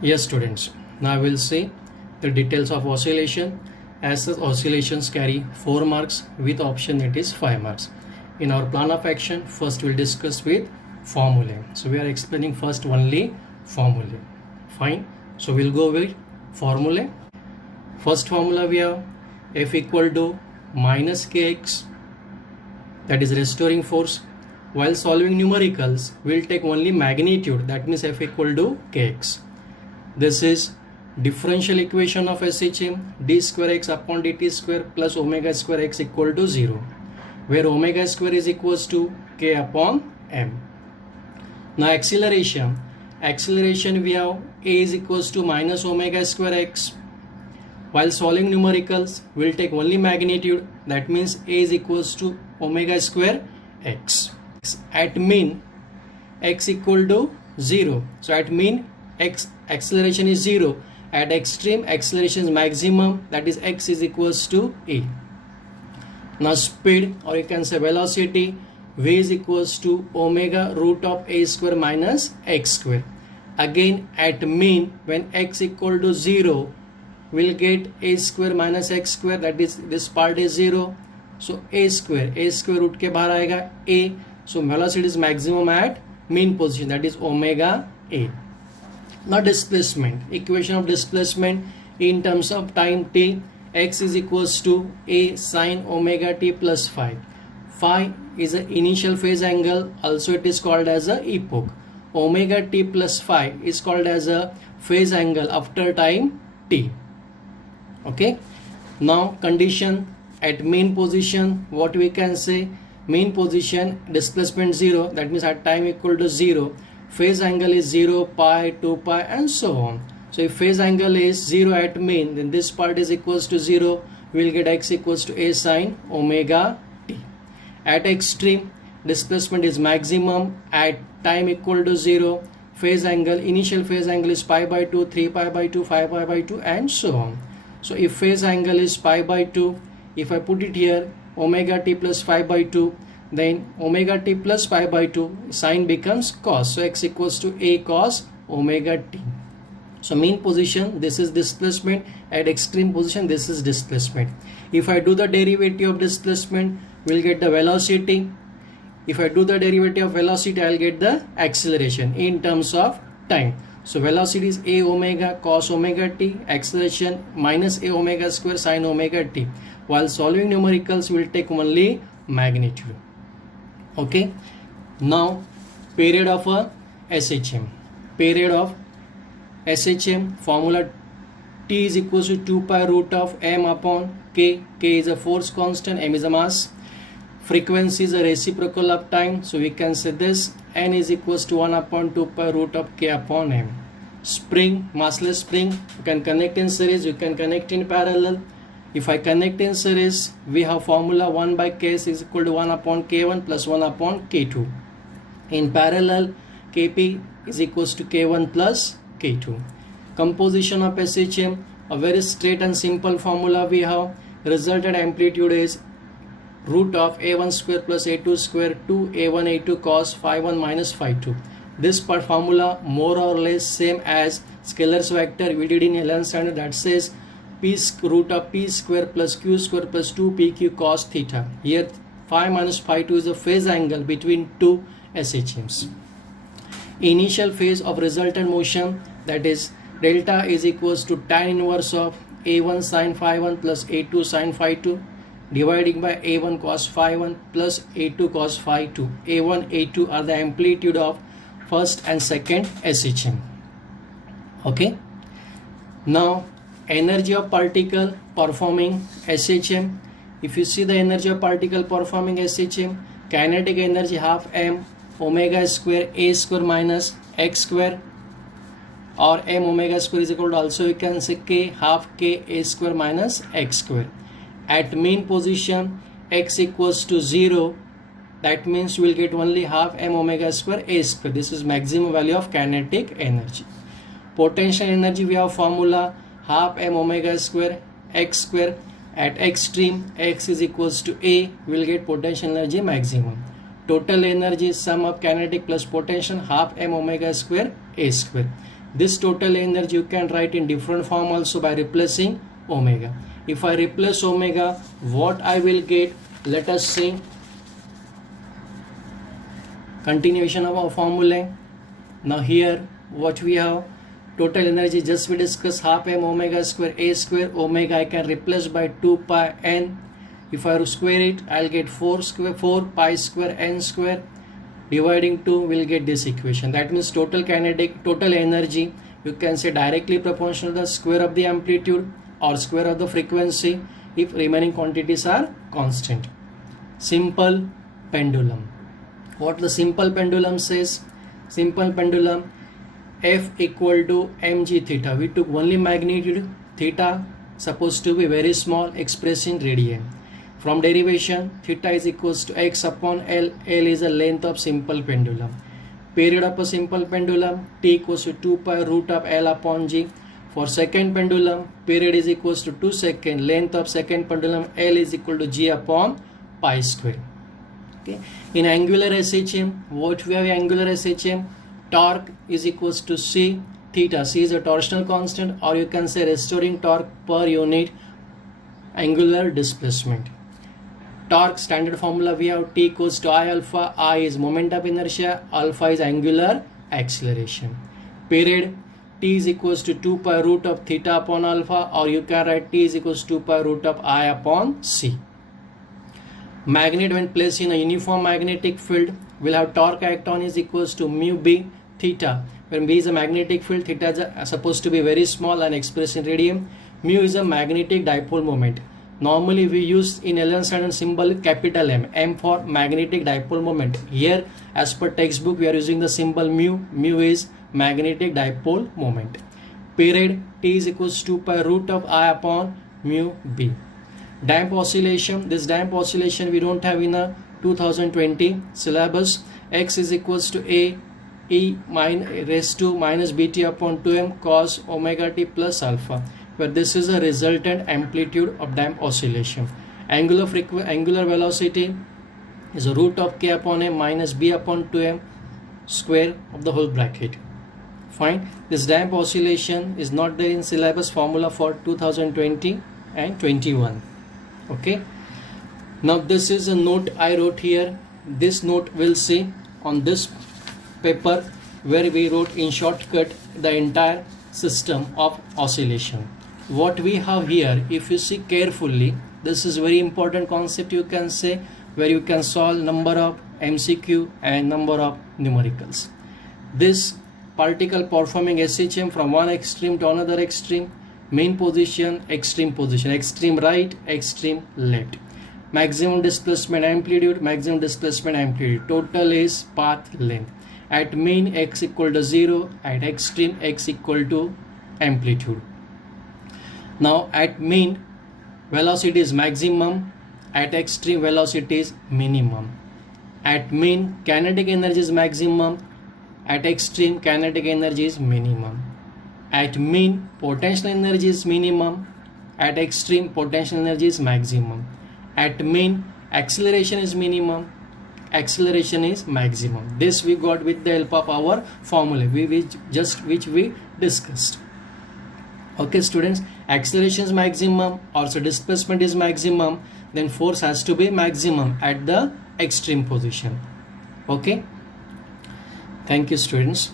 Yes, students. Now we'll see the details of oscillation. As such, oscillations carry 4 marks with option it is 5 marks. In our plan of action, first we'll discuss with formulae. So we are explaining first only formulae. Fine. So we'll go with formulae. First formula we have F equal to minus kx, that is restoring force. While solving numericals, we'll take only magnitude, that means F equal to kx. This is differential equation of SHM, d square x upon dt square plus omega square x equal to 0, where omega square is equals to k upon m. Now acceleration we have a is equals to minus omega square x. While solving numericals, we'll take only magnitude, that means a is equals to omega square x. At mean x equal to 0. So at mean x acceleration is 0. At extreme acceleration is maximum, that is x is equals to a. Now speed, or you can say velocity, v is equals to omega root of a square minus x square. Again at mean, when x equal to 0, we'll get a square minus x square, that is this part is 0. So a square root के बाहर आएगा a. So velocity is maximum at mean position, that is omega a. Now displacement, equation of displacement in terms of time t, x is equals to a sine omega t plus phi. Phi is the initial phase angle, also it is called as a epoch. Omega t plus phi is called as a phase angle after time t. Okay. Now condition at mean position, what we can say, mean position displacement 0, that means at time equal to 0, phase angle is 0, pi, 2 pi and so on. So if phase angle is 0 at mean, then this part is equals to 0, we will get x equals to a sine omega t. At extreme, displacement is maximum at time equal to 0, phase angle, initial phase angle is pi by 2, 3 pi by 2, 5 pi by 2 and so on. So if phase angle is pi by 2, if I put it here omega t plus 5 by 2, then omega t plus pi by 2 sine becomes cos. So x equals to a cos omega t. So mean position, this is displacement. At extreme position, this is displacement. If I do the derivative of displacement, we'll get the velocity. If I do the derivative of velocity, I'll get the acceleration in terms of time. So velocity is a omega cos omega t, acceleration minus a omega square sine omega t. While solving numericals, we'll take only magnitude. Okay. Now period of a SHM. Period of SHM formula, T is equals to 2 pi root of m upon k. K is a force constant, m is a mass. Frequency is a reciprocal of time, so we can say this, n is equals to 1 upon 2 pi root of k upon m. Spring, massless spring, you can connect in series, you can connect in parallel. If I connect in series, we have formula 1 by k is equal to 1 upon k1 plus 1 upon k2. In parallel, kp is equals to k1 plus k2. Composition of SHM, a very straight and simple formula we have. Resultant amplitude is root of a1 square plus a2 square 2 a1 a2 cos phi 1 minus phi 2. This part formula more or less same as scalars vector we did in 11th standard, that says p root of p square plus q square plus 2 pq cos theta. Here phi minus phi 2 is the phase angle between two SHMs. Initial phase of resultant motion, that is delta is equals to tan inverse of a1 sin phi 1 plus a2 sin phi 2 dividing by a1 cos phi 1 plus a2 cos phi 2. a1 a2 are the amplitude of first and second SHM. Okay. Now energy of particle performing SHM. If you see the energy of particle performing SHM, kinetic energy half m omega square a square minus x square, or m omega square is equal to, also you can say k half k a square minus x square. At mean position, x equals to 0, that means we will get only half m omega square a square. This is maximum value of kinetic energy. Potential energy, we have formula half m omega square x square. At extreme, x is equals to a, we will get potential energy maximum. Total energy is sum of kinetic plus potential half m omega square a square. This total energy you can write in different form also by replacing omega. If I replace omega, what I will get? Let us see. Continuation of our formula. Now here what we have, total energy just we discussed, half m omega square a square. Omega I can replace by 2 pi n. If I square it, I'll get 4 pi square n square. Dividing 2 will get this equation. That means total energy you can say directly proportional to the square of the amplitude or square of the frequency if remaining quantities are constant. Simple pendulum. What the simple pendulum says? Simple pendulum, F equal to mg theta. We took only magnitude, theta supposed to be very small, expressed in radian. From derivation, theta is equals to x upon L. L is the length of simple pendulum. Period of a simple pendulum, t equals to 2 pi root of L upon g. For second pendulum, period is equals to 2 seconds. Length of second pendulum, L is equal to g upon pi square. Okay. In angular SHM, what we have angular SHM? Torque is equals to C theta. C is a torsional constant, or you can say restoring torque per unit angular displacement. Torque standard formula we have T equals to I alpha. I is moment of inertia, alpha is angular acceleration. Period, T is equals to 2 pi root of theta upon alpha, or you can write T is equals to 2 pi root of I upon C. Magnet when placed in a uniform magnetic field will have torque act on is equals to mu b theta. When B is a magnetic field, theta is supposed to be very small and expressed in radian. Mu is a magnetic dipole moment. Normally we use in Ellenstein symbol capital M. M for magnetic dipole moment. Here as per textbook we are using the symbol mu. Mu is magnetic dipole moment. Period, T is equals to 2 pi root of I upon mu b. Damp oscillation. This damp oscillation we don't have in a 2020 syllabus. X is equals to a e raised to minus bt upon 2m cos omega t plus alpha, where this is a resultant amplitude of damp oscillation. Angular velocity is a root of k upon a minus b upon 2m square of the whole bracket. Fine. This damp oscillation is not there in syllabus formula for 2020 and 21. Okay. Now this is a note I wrote here. This note we'll see on this paper where we wrote in shortcut the entire system of oscillation. What we have here, if you see carefully, this is very important concept you can say, where you can solve number of MCQ and number of numericals. This particle performing SHM from one extreme to another extreme, mean position, extreme right, extreme left. Maximum displacement amplitude, total is path length. At mean x equal to 0, at extreme x equal to amplitude. Now at mean velocity is maximum, at extreme velocity is minimum. At mean kinetic energy is maximum, at extreme kinetic energy is minimum. At mean potential energy is minimum, at extreme potential energy is maximum. At mean acceleration is minimum, acceleration is maximum. This we got with the help of our formula which we discussed. Okay students, acceleration is maximum, also displacement is maximum, then force has to be maximum at the extreme position. Okay, thank you students.